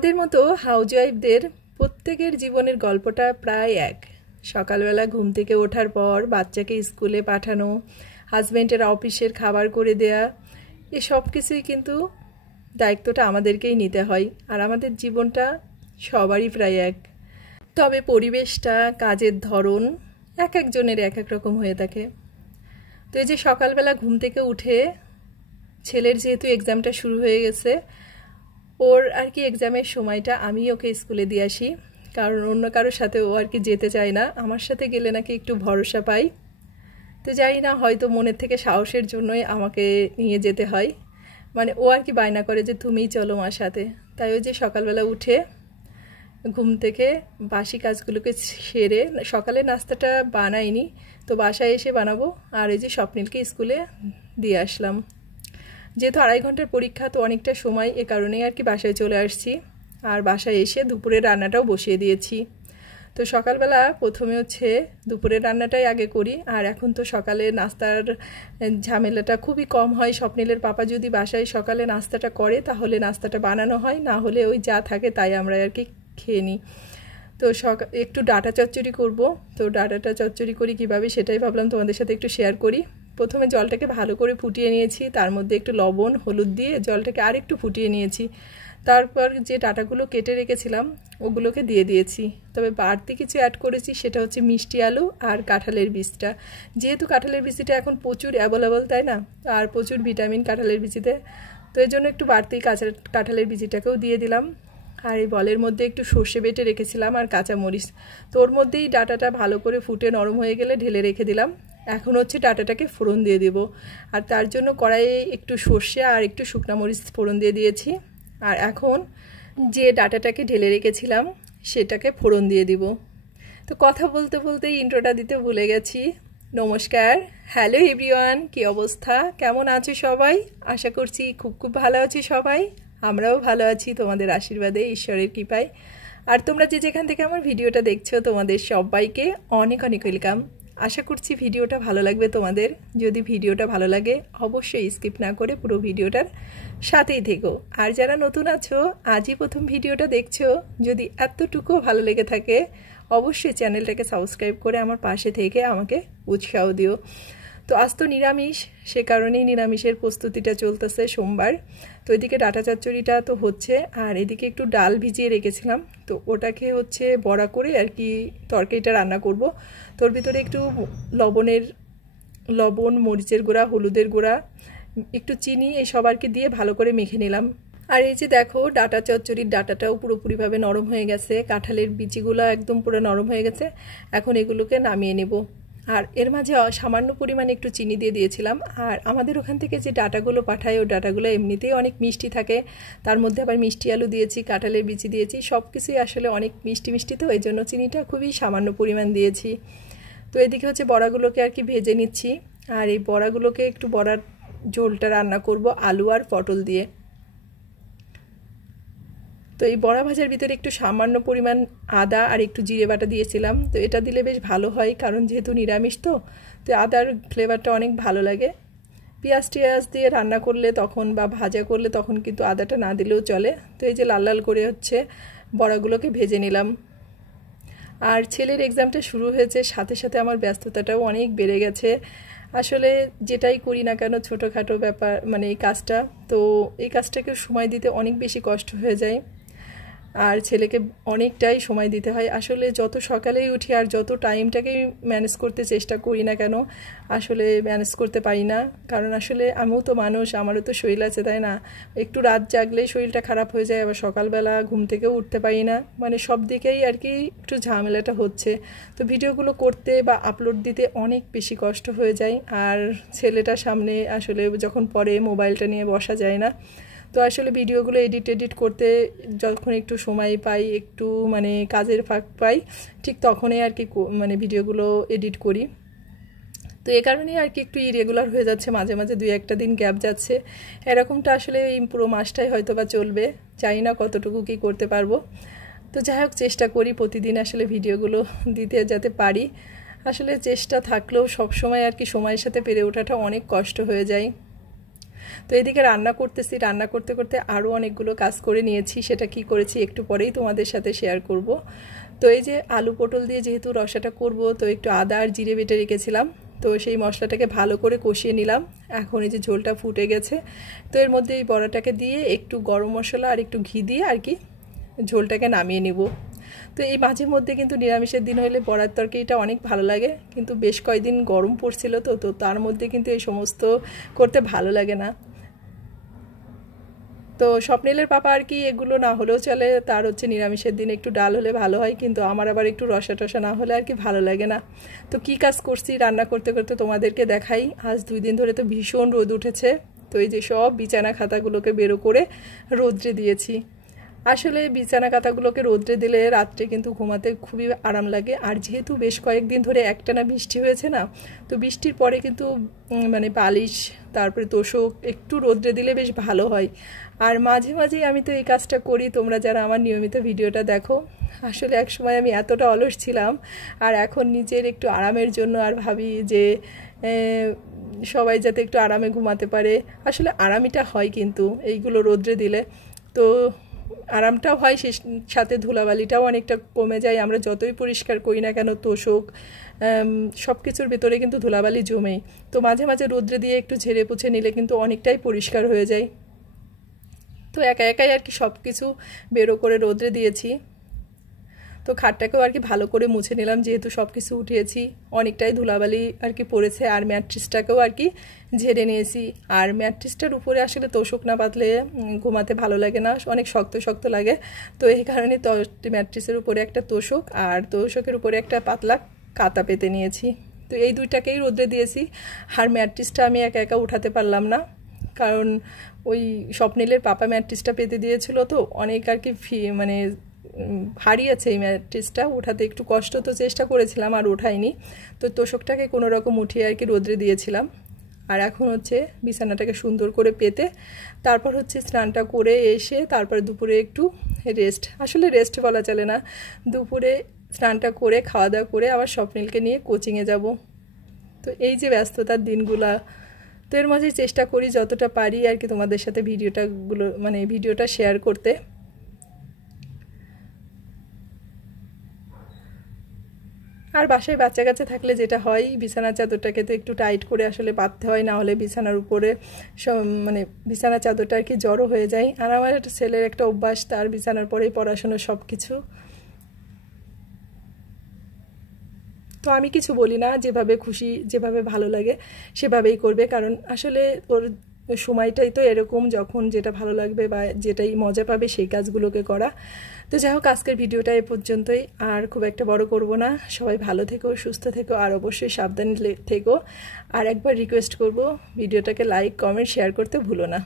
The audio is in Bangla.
আমাদের মতো হাউসওয়াইফদের প্রত্যেকের জীবনের গল্পটা প্রায় এক। সকালবেলা ঘুম থেকে ওঠার পর বাচ্চাকে স্কুলে পাঠানো, হাজব্যান্ডের অফিসের খাবার করে দেয়া, এই সব কিছুই কিন্তু দায়িত্বটা আমাদেরকেই নিতে হয়। আর আমাদের জীবনটা সবারই প্রায় এক, তবে পরিবেশটা, কাজের ধরন এক একজনের এক এক রকম হয়ে থাকে। তো এই যে সকালবেলা ঘুম থেকে উঠে ছেলের যেহেতু এক্সামটা শুরু হয়ে গেছে, ওর আর কি এক্সামের সময়টা আমি ওকে স্কুলে দিয়ে আসি, কারণ অন্য কারোর সাথে ও আর কি যেতে চায় না, আমার সাথে গেলে নাকি একটু ভরসা পাই। তো জানি না, হয়তো মনের থেকে সাহসের জন্যই আমাকে নিয়ে যেতে হয়, মানে ও আর কি বায়না করে যে তুমিই চলো মার সাথে। তাই ওই যে সকালবেলা উঠে ঘুম থেকে বাসি কাজগুলোকে সেরে, সকালে নাস্তাটা বানাইনি, তো বাসায় এসে বানাবো। আর এই যে স্বপ্নিলকে স্কুলে দিয়ে আসলাম, যেহেতু 2.5 ঘন্টার পরীক্ষা, তো অনেকটা সময়, এ কারণেই আর কি বাসায় চলে আসছি। আর বাসায় এসে দুপুরের রান্নাটাও বসিয়ে দিয়েছি। তো সকালবেলা প্রথমে হচ্ছে দুপুরের রান্নাটাই আগে করি। আর এখন তো সকালে নাস্তার ঝামেলাটা খুবই কম হয়। স্বপ্নিলের পাপা যদি বাসায় সকালে নাস্তাটা করে তাহলে নাস্তাটা বানানো হয়, না হলে ওই যা থাকে তাই আমরা আর কি খেয়ে নিই। তো একটু ডাটা চচ্চড়ি করব। তো ডাটাটা চচ্চড়ি করি কীভাবে সেটাই ভাবলাম তোমাদের সাথে একটু শেয়ার করি। প্রথমে জলটাকে ভালো করে ফুটিয়ে নিয়েছি, তার মধ্যে একটু লবণ হলুদ দিয়ে জলটাকে আরেকটু ফুটিয়ে নিয়েছি। তারপর যে ডাটাগুলো কেটে রেখেছিলাম ওগুলোকে দিয়ে দিয়েছি। তবে বাড়তি কিছু অ্যাড করেছি, সেটা হচ্ছে মিষ্টি আলু আর কাঁঠালের বীজটা। যেহেতু কাঁঠালের বীজটা এখন প্রচুর অ্যাভেলেবল, তাই না, আর প্রচুর ভিটামিন কাঁঠালের বীজিতে, তো এই জন্য একটু বাড়তি কাঁঠালের বীজটাকেও দিয়ে দিলাম। আর এই বলের মধ্যে একটু সর্ষে বেটে রেখেছিলাম আর কাঁচামরিচ, তো ওর মধ্যেই ডাটাটা ভালো করে ফুটে নরম হয়ে গেলে ঢেলে রেখে দিলাম। এখন হচ্ছে ডাটাটাকে ফোড়ন দিয়ে দেব। আর তার জন্য কড়াইয়ে একটু সর্ষে আর একটু শুকনো মরিচ ফোড়ন দিয়ে দিয়েছি। আর এখন যে ডাটাটাকে ঢেলে রেখেছিলাম সেটাকে ফোড়ন দিয়ে দিব। তো কথা বলতে বলতেই ইন্ট্রোটা দিতে ভুলে গেছি। নমস্কার, হ্যালো এভরিওয়ান, কী অবস্থা, কেমন আছো সবাই? আশা করছি খুব খুব ভালো আছি সবাই। আমরাও ভালো আছি তোমাদের আশীর্বাদে, ঈশ্বরের কৃপায়। আর তোমরা যে যেখান থেকে আমার ভিডিওটা দেখছো, তোমাদের সবাইকে অনেক অনেক ওয়েলকাম। আশা করছি ভিডিওটা ভালো লাগবে তোমাদের। যদি ভিডিওটা ভালো লাগে অবশ্যই স্কিপ না করে পুরো ভিডিওটার সাথেই থেকো। আর যারা নতুন আছো, আজই প্রথম ভিডিওটা দেখছো, যদি এতটুকু ভালো লেগে থাকে অবশ্যই চ্যানেলটাকে সাবস্ক্রাইব করে আমার পাশে থেকে আমাকে উৎসাহ দিও। তো আজ তো নিরামিষ, সে কারণেই নিরামিষের প্রস্তুতিটা চলতেছে, সোমবার। তো এদিকে ডাটা চচ্চড়িটা তো হচ্ছে, আর এদিকে একটু ডাল ভিজিয়ে রেখেছিলাম, তো ওটাকে হচ্ছে বড়া করে আর কি তরকারিটা রান্না করব। তোর ভিতরে একটু লবণ, মরিচের গুঁড়া, হলুদের গুঁড়া, একটু চিনি, এই সবারকে দিয়ে ভালো করে মেখে নিলাম। আর এই যে দেখো, ডাটা চচ্চড়ির ডাটাটাও পুরোপুরিভাবে নরম হয়ে গেছে, কাঁঠালের বিচিগুলো একদম পুরো নরম হয়ে গেছে। এখন এগুলোকে নামিয়ে নেব। আর এর মাঝে সামান্য পরিমাণে একটু চিনি দিয়ে দিয়েছিলাম। আর আমাদের ওখান থেকে যে ডাটাগুলো পাঠায়, ওই ডাটাগুলো এমনিতেই অনেক মিষ্টি থাকে, তার মধ্যে আবার মিষ্টি আলু দিয়েছি, কাঁঠালের বিচি দিয়েছি, সব কিছুই আসলে অনেক মিষ্টি মিষ্টি, তো এই জন্য চিনিটা খুবই সামান্য পরিমাণ দিয়েছি। তো এদিকে হচ্ছে বড়াগুলোকে আর কি ভেজে নিচ্ছি। আর এই বড়াগুলোকে একটু বড়ার ঝোলটা রান্না করব আলু আর পটল দিয়ে। তো এই বড়া ভাজার ভিতরে একটু সামান্য পরিমাণ আদা আর একটু জিরে বাটা দিয়েছিলাম। তো এটা দিলে বেশ ভালো হয়, কারণ যেহেতু নিরামিষ, তো আদার ফ্লেভারটা অনেক ভালো লাগে। পেঁয়াজ টিয়াজ দিয়ে রান্না করলে তখন, বা ভাজা করলে তখন কিন্তু আদাটা না দিলেও চলে। তো এই যে লাল লাল করে হচ্ছে বড়াগুলোকে ভেজে নিলাম। আর ছেলের এক্সামটা শুরু হয়েছে, সাথে সাথে আমার ব্যস্ততাটাও অনেক বেড়ে গেছে। আসলে যেটাই করি না কেন, ছোটোখাটো ব্যাপার, মানে এই কাজটা, তো এই কাজটাকে সময় দিতে অনেক বেশি কষ্ট হয়ে যায়। আর ছেলেকে অনেকটাই সময় দিতে হয়। আসলে যত সকালেই উঠি আর যত টাইমটাকেই ম্যানেজ করতে চেষ্টা করি না কেন, আসলে ম্যানেজ করতে পারি না। কারণ আসলে আমিও তো মানুষ, আমারও তো শরীর আছে, তাই না? একটু রাত জাগলেই শরীরটা খারাপ হয়ে যায়, আবার সকালবেলা ঘুম থেকেও উঠতে পারি না, মানে সব দিকেই আর কি একটু ঝামেলাটা হচ্ছে। তো ভিডিওগুলো করতে বা আপলোড দিতে অনেক বেশি কষ্ট হয়ে যায়। আর ছেলেটার সামনে আসলে যখন পরে মোবাইলটা নিয়ে বসা যায় না। তো আসলে ভিডিওগুলো এডিট করতে যখন একটু সময় পাই, একটু মানে কাজের ফাঁক পাই, ঠিক তখনই আর কি মানে ভিডিওগুলো এডিট করি। তো এ কারণেই আর কি একটু ইরেগুলার হয়ে যাচ্ছে, মাঝে মাঝে 2-1 দিন গ্যাপ যাচ্ছে। এরকমটা আসলে এই পুরো মাসটাই হয়তো বা চলবে, জানি না কতটুকু কি করতে পারবো। তো যাই হোক, চেষ্টা করি প্রতিদিন আসলে ভিডিওগুলো দিতে যাতে পারি। আসলে চেষ্টা থাকলেও সবসময় আর কি সময়ের সাথে পেরে ওঠাটা অনেক কষ্ট হয়ে যায়। তো এদিকে রান্না করতেছি, রান্না করতে করতে আরও অনেকগুলো কাজ করে নিয়েছি। সেটা কি করেছি একটু পরেই তোমাদের সাথে শেয়ার করব। তো এই যে আলু পটল দিয়ে যেহেতু রসাটা করব, তো একটু আদা আর জিরে বেটে রেখেছিলাম, তো সেই মশলাটাকে ভালো করে কষিয়ে নিলাম। এখন এই যে ঝোলটা ফুটে গেছে, তো এর মধ্যে এই বড়াটাকে দিয়ে একটু গরম মশলা আর একটু ঘি দিয়ে আর কি ঝোলটাকে নামিয়ে নিব। তো এই মাঝে মধ্যে কিন্তু নিরামিষের দিন হলে বড়ার তরকারিটা অনেক ভালো লাগে, কিন্তু বেশ কয়েকদিন গরম পড়ছিল, তো তো তার মধ্যে কিন্তু এই সমস্ত করতে ভালো লাগে না। তো স্বপ্নিলের পাপা আর কি এগুলো না হলেও চলে, তার হচ্ছে নিরামিষের দিন একটু ডাল হলে ভালো হয়, কিন্তু আমার আবার একটু রসা টসা না হলে আর কি ভালো লাগে না। তো কি কাজ করছি রান্না করতে করতে তোমাদেরকে দেখাই। আজ 2 দিন ধরে তো ভীষণ রোদ উঠেছে, তো এই যে সব বিছানা খাতাগুলোকে বেরো করে রোদ্রে দিয়েছি। আসলে বিছানা কাঁথাগুলোকে রোদ্রে দিলে রাত্রে কিন্তু ঘুমাতে খুবই আরাম লাগে। আর যেহেতু বেশ কয়েকদিন ধরে একটানা বৃষ্টি হয়েছে না, তো বৃষ্টির পরে কিন্তু মানে বালিশ তারপরে তোষক একটু রোদ্রে দিলে বেশ ভালো হয়। আর মাঝে মাঝেই আমি তো এই কাজটা করি, তোমরা যারা আমার নিয়মিত ভিডিওটা দেখো। আসলে এক সময় আমি এতটা অলস ছিলাম, আর এখন নিজের একটু আরামের জন্য আর ভাবি যে সবাই যাতে একটু আরামে ঘুমাতে পারে। আসলে আরামিটা হয় কিন্তু এইগুলো রোদ্রে দিলে, তো আরামটাও হয়, সেই সাথে ধুলাবালিটাও অনেকটা কমে যায়। আমরা যতই পরিষ্কার করি না কেন তোষক সব কিছুর ভেতরে কিন্তু ধুলাবালি জমেই, তো মাঝে মাঝে রোদ্রে দিয়ে একটু ঝেড়ে পুছে নিলে কিন্তু অনেকটাই পরিষ্কার হয়ে যায়। তো একা একাই আর কি সব কিছু বেরো করে রোদ্রে দিয়েছি। তো খাটটাকেও আর কি ভালো করে মুছে নিলাম, যেহেতু সব কিছু উঠিয়েছি, অনেকটাই ধুলাবালি আর কি পড়েছে। আর ম্যাট্রিসটাকেও আর কি ঝেড়ে নিয়েছি। আর ম্যাট্রিসটার উপরে আসলে তোষক না পাতলে ঘুমাতে ভালো লাগে না, অনেক শক্ত শক্ত লাগে। তো এই কারণে ম্যাট্রিসের উপরে একটা তোষক আর তোষকের উপরে একটা পাতলা কাতা পেতে নিয়েছি। তো এই দুইটাকেই রোদ্রে দিয়েছি। আর ম্যাট্রিসটা আমি একা একা উঠাতে পারলাম না, কারণ ওই স্বপ্নিলের পাপা ম্যাট্রিসটা পেতে দিয়েছিল, তো অনেক আর কি মানে ভারী আছে এই ম্যাট্রিসটা, উঠাতে একটু কষ্ট, তো চেষ্টা করেছিলাম আর উঠাইনি। তো তোষকটাকে কোনো রকম উঠিয়ে আর কি রোদ্রে দিয়েছিলাম। আর এখন হচ্ছে বিছানাটাকে সুন্দর করে পেতে তারপর হচ্ছে স্নানটা করে এসে তারপর দুপুরে একটু রেস্ট, আসলে রেস্ট বলা চলে না, দুপুরে স্নানটা করে খাওয়া দাওয়া করে আবার স্বপ্নিলকে নিয়ে কোচিংয়ে যাব। তো এই যে ব্যস্ততার দিনগুলা, তো এর মাঝে চেষ্টা করি যতটা পারি আর কি তোমাদের সাথে ভিডিওটা শেয়ার করতে। আর বাসায় বাচ্চা কাচ্চা থাকলে যেটা হয়, বিছানার চাদরটাকে তো একটু টাইট করে আসলে বাঁধতে হয়, না হলে বিছানার উপরে বিছানার চাদরটা আর কি জড়ো হয়ে যায়। আর আমার ছেলের একটা অভ্যাস, তার বিছানার পরেই পড়াশোনা সব কিছু। তো আমি কিছু বলি না, যেভাবে খুশি যেভাবে ভালো লাগে সেভাবেই করবে, কারণ আসলে ওর সময়টাই তো এরকম, যখন যেটা ভালো লাগবে বা যেটাই মজা পাবে সেই কাজগুলোকে করা। তো যাই হোক, আজকের ভিডিওটা এ পর্যন্তই, আর খুব একটা বড় করব না। সবাই ভালো থেকো, সুস্থ থেকো, আর অবশ্যই সাবধানে থেকো। আর একবার রিকোয়েস্ট করব, ভিডিওটাকে লাইক কমেন্ট শেয়ার করতে ভুলো না।